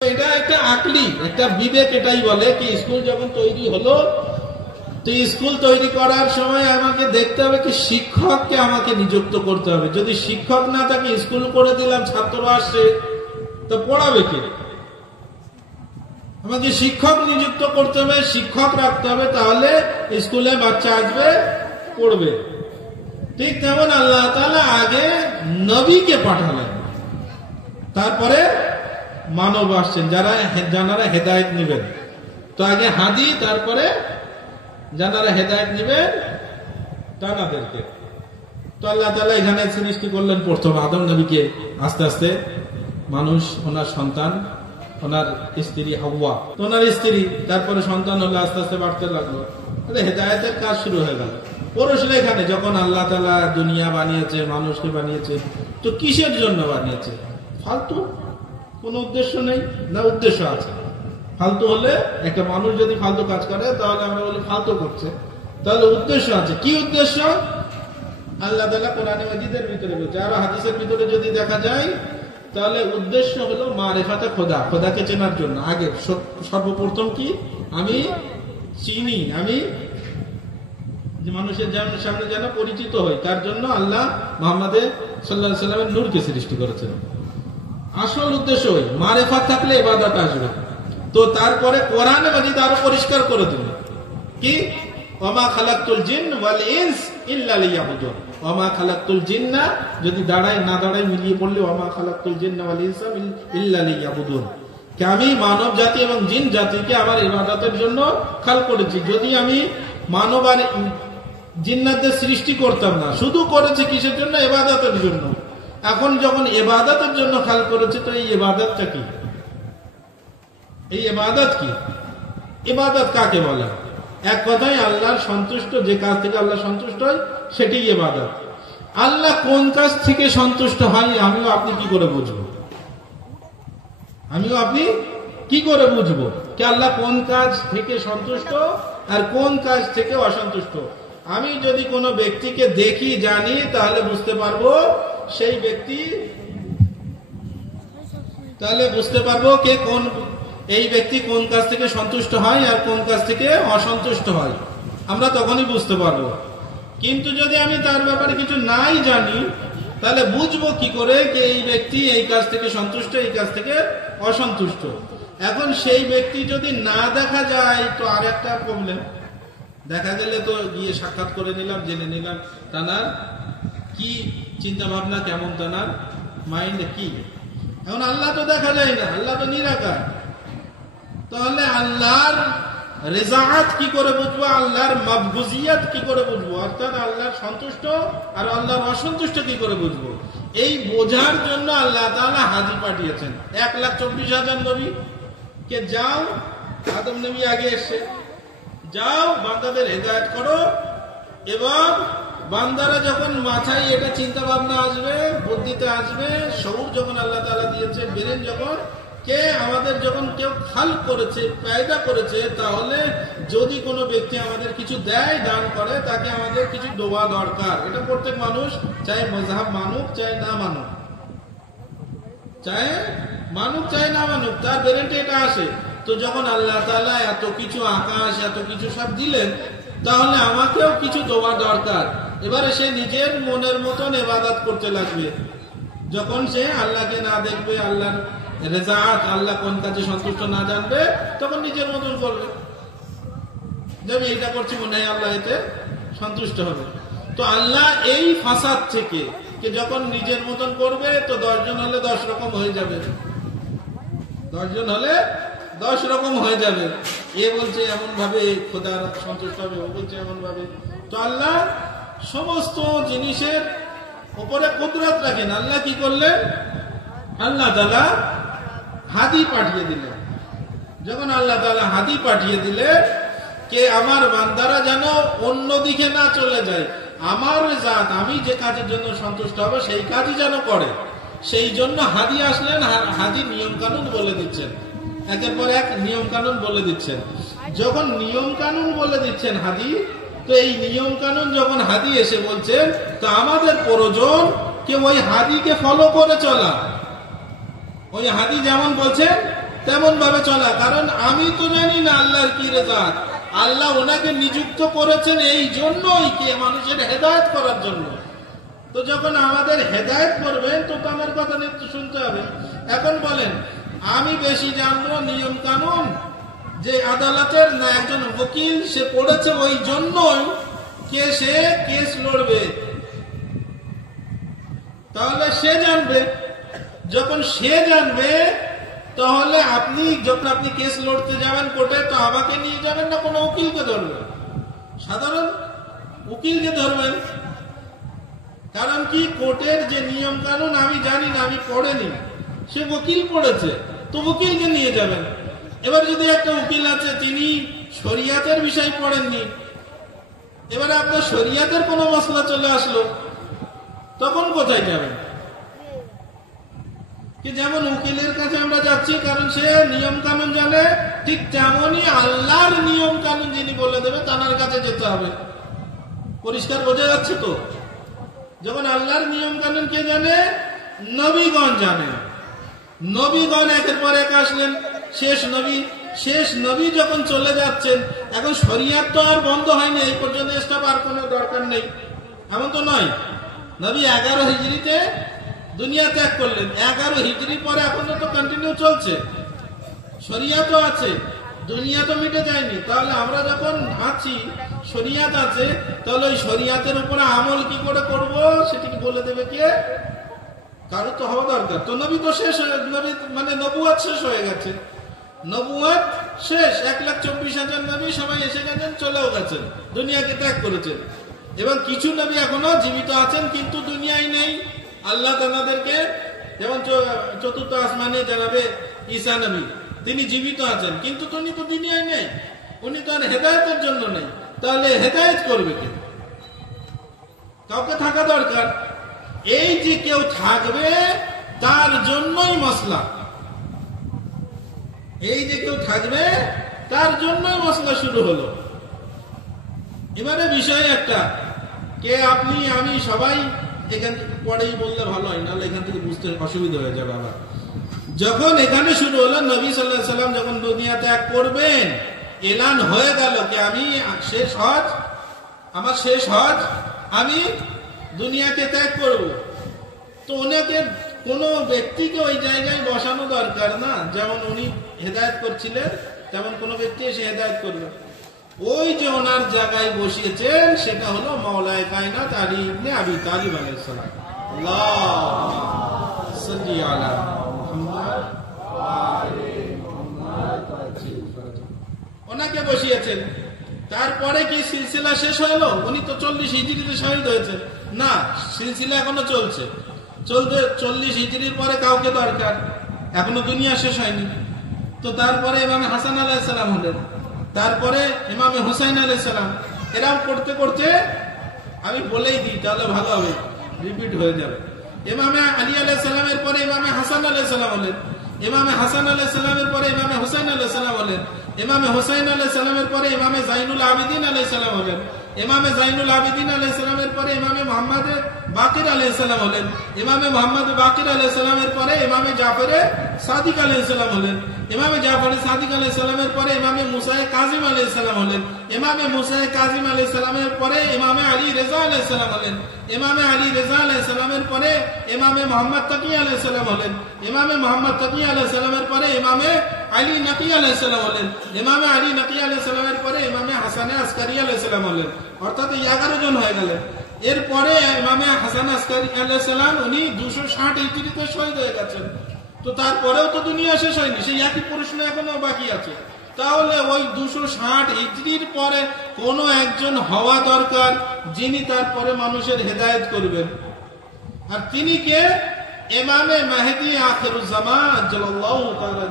এটা একটা আকলি, একটা বিবেক এটাই বলে কি স্কুল যখন তৈরি হলো, তো স্কুল তৈরি করার সময় আমাকে দেখতে হবে কি শিক্ষককে আমাকে নিযুক্ত করতে হবে। যদি শিক্ষক না থাকে, স্কুল করে দিলাম, ছাত্র আসছে, তো পড়াবে কে? আমাকে শিক্ষক নিযুক্ত করতে হবে, শিক্ষক রাখতে হবে, তাহলে স্কুলে বাচ্চা আসবে, পড়বে। ঠিক তেমন আল্লাহ তাআলা আগে নবীকে পাঠালেন, তারপরে মানব আসছেন যারা হেদায়েত নেবেন। তো আগে হাদি, তারপরে যারা হেদায়েত নেবেন তাদেরকে। তো আল্লাহ তাআলা এখানে সৃষ্টি করলেন প্রথম আদম নবীকে, আস্তে আস্তে মানুষ, ওনার সন্তান, ওনার স্ত্রী হাওয়া, তো ওনার স্ত্রী, তারপরে সন্তান হলো, আস্তে আস্তে বাড়তে লাগলো, হেদায়েতের কাজ শুরু হয়ে গেল। পড়াশোনা এখানে যখন আল্লাহ তাআলা দুনিয়া বানিয়েছে, মানুষকে বানিয়েছে, তো কিসের জন্য বানিয়েছে? ফালতু কোনো উদ্দেশ্য নেই না? উদ্দেশ্য আছে। ফালতু হলে, একটা মানুষ যদি ফালতু কাজ করে তাহলে আমরা বলি ফালতু করছে, তাহলে উদ্দেশ্য আছে। কি উদ্দেশ্য? আল্লাহ তাআলা কোরআনে মাজিদের ভিতরে বলছে, আর হাদিসের ভিতরে যদি দেখা যায়, তাহলে উদ্দেশ্য হলো মারিফাতে খোদা, খোদাকে চেনার জন্য। আগে সর্বপ্রথম কি আমি চিনি, আমি মানুষের সামনে যেন পরিচিত হই, তার জন্য আল্লাহ মুহাম্মদ সাল্লাল্লাহু আলাইহি সাল্লামের নূরকে সৃষ্টি করেছেন। আসল উদ্দেশ্য ওই মারিফাত থাকলে ইবাদত আসবে। তো তারপরে কোরআনে মাজিদ আরো পরিষ্কার করে দিল কি, ওমা খালাকতুল জিন ওয়াল ইনস ইল্লা লিয়াবুদুন। ওমা খালাকতুল জিন্না, যদি দাঁড়ায় না দাঁড়ায় মিলিয়ে পড়লে ওমা খালাকতুল জিন্না ওয়াল ইনসা ইল্লা লিয়াবুদুন, কে আমি মানব জাতি এবং জিন জাতিকে আমার ইবাদতের জন্য খাল করেছি। যদি আমি মানব আর জিন্নাতদের সৃষ্টি করতাম না, শুধু করেছি কিসের জন্য? ইবাদতের জন্য। এখন যখন ইবাদতের জন্য খাল করেছে, তো এই ইবাদতটা কি? এই ইবাদত কি? ইবাদত কাকে বলে? এক কথায় আল্লাহর সন্তুষ্ট, যে কাজ থেকে আল্লাহ সন্তুষ্ট হয় সেটাই ইবাদত। আল্লাহ কোন কাজ থেকে সন্তুষ্ট হয় আমিও আপনি কি করে বুঝবো? আমিও আপনি কি করে বুঝবো কি আল্লাহ কোন কাজ থেকে সন্তুষ্ট আর কোন কাজ থেকে অসন্তুষ্ট? আমি যদি কোনো ব্যক্তিকে দেখি, জানি, তাহলে বুঝতে পারবো সেই ব্যক্তি, তাহলে বুঝতে পারবো কে কোন, এই ব্যক্তি কোন কাজ থেকে সন্তুষ্ট হয় আর কোন কাজ থেকে অসন্তুষ্ট হয়, আমরা তখনই বুঝতে পারবো। কিন্তু যদি আমি তার ব্যাপারে কিছু নাই জানি, তাহলে বুঝবো কি করে যে এই ব্যক্তি এই কাজ থেকে সন্তুষ্ট, এই কাজ থেকে অসন্তুষ্ট? এখন সেই ব্যক্তি যদি না দেখা যায়, তো আর একটা প্রবলেম। দেখা গেলে তো গিয়ে সাক্ষাৎ করে নিলাম, জেনে নিলাম তার কি চিন্তা ভাবনা, কেমন তার মাইন্ড কি। এখন আল্লাহ তো দেখা যায় না, আল্লাহ তো নিরাকার। তাহলে আল্লাহর রেজাআত কি করে বুঝবো? আল্লাহর মাবগুজিয়াত কি করে বুঝবো? অর্থাৎ আল্লাহর সন্তুষ্ট আর আল্লাহর অসন্তুষ্ট কি করে বুঝবো? এই বোঝার জন্য আল্লাহ তাআলা হাদি পাঠিয়েছেন। 1,24,000 নবী কে যাও, আদম নবী আগে এসে যাও, বান্দাদের হেদায়েত করো, এবং বান্দারা যখন মাথায় এটা চিন্তা ভাবনা আসবে, বুদ্ধিতে আসবে, শউর যখন আল্লাহ তাআলা দিয়েছে, ব্রেন যখন কে আমাদের যখন কেউ খাল করেছে, পয়দা করেছে, তাহলে যদি কোনো ব্যক্তি আমাদের কিছু দেয়, দান করে, তাকে আমাদের কিছু দেওয়া দরকার। এটা প্রত্যেক মানুষ, চাहे মযহাব মানুক চাहे না মানুক, চাहे মানুক চাहे না মানুক, তার ব্রেনটা এটা আসে। তো যখন আল্লাহ তাআলা এত কিছু আকাশ, এত কিছু সব দিলেন, তাহলে আমাকেও কিছু দেওয়া দরকার। এবারে সে নিজের মনের মতন ইবাদত করতে লাগবে। যখন সে আল্লাহকে না দেখবে, আল্লাহর রেজাআত, আল্লাহ কোন কাজে সন্তুষ্ট না জানবে, তখন নিজের মতন করবে, যে আমি এইটা করছি, মনে হয় আল্লাহ এতে সন্তুষ্ট হবে। তো আল্লাহ এই ফাসাদ থেকে যখন নিজের মতন করবে, তো 10 জন হলে 10 রকম হয়ে যাবে, 10 জন হলে 10 রকম হয়ে যাবে। এ বলছে এমন ভাবে খোদা সন্তুষ্ট হবে, ও বলছে এমন ভাবে। তো আল্লাহ সমস্ত জিনিসের উপরে কুদরত রাখেন। আল্লাহ কি করলেন? আল্লাহ তাআলা হাদি পাঠিয়ে দিলেন। যখন আল্লাহ তাআলা হাদি পাঠিয়ে দিলেন, কে আমার বান্দারা যেন অন্যদিকে না চলে যায়, আমার জাত, আমি যে কাজের জন্য সন্তুষ্ট হব সেই কাজই যেন করে, সেই জন্য হাদি আসলেন। হাদি নিয়ম কানুন বলে দিচ্ছেন, একের পর এক নিয়ম কানুন বলে দিচ্ছেন। যখন নিয়ম কানুন বলে দিচ্ছেন হাদি, তো এই নিয়ম কানুন যখন হাদি এসে বলছেন, তো আমাদের প্রয়োজন কে ওই হাদিকে ফলো করে চলা। ওই হাদি যেমন বলছেন তেমন ভাবে চলা। কারণ আমি তো জানি না আল্লাহর কি রেজাল্ট। আল্লাহ ওনাকে নিযুক্ত করেছেন এই জন্যই কে মানুষের হেদায়েত করার জন্য। তো যখন আমাদের হেদায়েত করবেন তো আমার কথা নিয়ে শুনতে হবে। এখন বলেন, আমি বেশি জানবো নিয়ম কানুন যে আদালতের, না একজন উকিল সে পড়েছে ওই জন্যই কে সে কেস লড়বে? তাহলে সে জানবে। যখন সে জানবে তাহলে যখন আপনি কেস লড়তে যাবেন কোর্টে, তো আমাকে নিয়ে যাবেন না কোনো উকিলকে ধরবেন? সাধারণ উকিলকে ধরবেন। কারণ কি, কোর্টের যে নিয়ম কানুন আমি জানি না, আমি পড়েনি, সে উকিল পড়েছে, তো উকিলকে নিয়ে যাবেন। এবার যদি একটা উকিল আছে তিনি শরিয়াতের বিষয় পড়েননি, এবারে আপনার শরিয়াতের কোনো মসলা চলে আসলো, তখন কোথায় যাবেন? কি যেমন উকিলের কাছে আমরা যাচ্ছি কারণ সে নিয়ম কানুন জানে, ঠিক তেমনই আল্লাহর নিয়ম কানুন যিনি বলে দেবে তার কাছে যেতে হবে। পরিষ্কার বোঝা যাচ্ছে তো? যখন আল্লাহর নিয়ম কানুন কে জানে? নবীগণ জানে। নবীগণ একের পর এক আসলেন। শেষ নবী যখন চলে যাচ্ছেন, এখন শরিয়াত তো আর বন্ধ হয়নি, এই পর্যন্ত স্টপ আর কোনো দরকার নেই, এমন তো নয়। নবী 11 হিজরিতে দুনিয়া ত্যাগ করলেন, 11 হিজরি পরে এখনো তো কন্টিনিউ চলছে, শরিয়াত আছে, দুনিয়া তো মিটে যায়নি। তাহলে আমরা যখন আছি, শরিয়াত আছে, তাহলে ওই শরিয়াতের উপরে আমল কি করে করব সেটি বলে দেবে কে? কারো তো হওয়া দরকার। তো নবী তো শেষ, নবী মানে নবুয়াত শেষ হয়ে গেছে, নবুয়াত শেষ। 1,24,000 নবী সবাই এসে গেছেন, চলেও গেছেন, দুনিয়াকে ত্যাগ করেছেন। এবং কিছু নবী এখনো জীবিত আছেন কিন্তু দুনিয়ায় নেই। আল্লাহ তাদেরকে, যেমন চতুর্থ আসমানে জানাবে ঈসা নবী, তিনি জীবিত আছেন কিন্তু তিনি তো দুনিয়ায় নেই, উনি তো আর হেদায়েতের জন্য নেই। তাহলে হেদায়েত করবে কে? কাউকে থাকা দরকার। এই যে কেউ থাকবে তার জন্যই মসলা, এই যে কেউ থাকবে তার জন্যই মসলা শুরু হলো। এবারে বিষয় একটা, কে আপনি আমি সবাই এখান থেকে পরেই বললে ভালো হয়, নাহলে এখান থেকে বুঝতে অসুবিধা হয়ে যাবে। আবার যখন এখানে শুরু হলো, নবী সাল্লাল্লাহু আলাইহি সাল্লাম যখন দুনিয়া ত্যাগ করবেন, এলান হয়ে গেল যে আমি শেষ হজ, আমার শেষ হজ, আমি দুনিয়াকে ত্যাগ করব। তো ওনাকে কোনো ব্যক্তিকে ওই জায়গায় বসানো দরকার না, যেমন উনি হেদায়েত করছিলেন তেমন কোনো ব্যক্তি এসে হেদায়েত করবে। ওই যে ওনার জায়গায় বসিয়েছেন সেটা হলো মাওলায়ে কায়নাত আলী ইবনে আবি তালিব আলাইহিস সালাম। আল্লাহুম্মা সাল্লি আলা মুহাম্মাদ ওয়া আলি মুহাম্মাদ। ওনাকে বসিয়েছেন। তারপরে কি সিলসিলা শেষ হলো? উনি তো 40 হিজরিতে শহীদ হয়েছেন না, সিলসিলা এখনো চলছে। 40 হিজরির পরে কাউকে দরকার, এখনো দুনিয়া শেষ হয়নি। তো তারপরে ইমামে হাসান আলাইহিস সালাম হলেন, তারপরে ইমামে হুসাইন আলাইহিস সালাম। এরাও করতে করতে, আমি বলেই দিই তাহলে ভালো হবে, রিপিট হয়ে যাবে। ইমামে আলী আলাইহিস সালামের পরে ইমামে হাসান আলাইহিস সালাম হলেন, ইমামে হাসান আলাইহিস সালামের পরে ইমামে হুসাইন আলাইহিস সালাম হলেন, ইমামে হুসাইন আলাইহিস সালামের পরে ইমামে জাইনুল আবিদিন আলাইহিস সালাম হলেন, ইমামে জাইনুল আবিদিন আলাইহিস সালামের পরে ইমামে মুহাম্মদ বাকির আলাইহিস সালাম হলেন, ইমামে মুহাম্মদ বাকির আলাইহিস সালামের পরে ইমামে জাফরে সাদিক আলাইহিস সালাম হলেন, ইমামে জাফরে সাদিক আলাইহিস সালামের পরে ইমামে মুসায়ে কাজিম আলাইহিস সালাম হলেন, ইমামে মুসায়ে কাজিম আলাইহিস সালামের পরে ইমামে আলী রেজা আলাইহিস সালাম হলেন, ইমামে আলী রেজা আলাইহিস সালামের পরে ইমামে মুহাম্মদ তাকি আলাইহিস সালাম হলেন, ইমামে মুহাম্মদ তাকি আলাইহিস সালামের পরে ইমামে আলী নকি আলাইহিস সালাম হলেন, ইমামে আলী নকি আলাইহিস সালামের পরে ইমামে হাসান আসকারি আলাইহিস সালাম হলেন। অর্থাৎ 11 জন হয়ে গেলেন। এরপরে ইমামে হাসান আসকারি আলাইহিস সালাম উনি 260 হিজরিতে শহীদ হয়ে গেছেন। তো তারপরেও তো দুনিয়া শেষ হয়নি, সেই একই প্রশ্ন এখনো বাকি আছে। তাহলে ওই 260 হিজরির পরে কোন একজন হওয়া দরকার যিনি তারপরে মানুষের হেদায়েত করবেন। আর তিনি কে? ইমামে মেহেদী আখিরুজ জামান আজ্জালাল্লাহু তাআলা।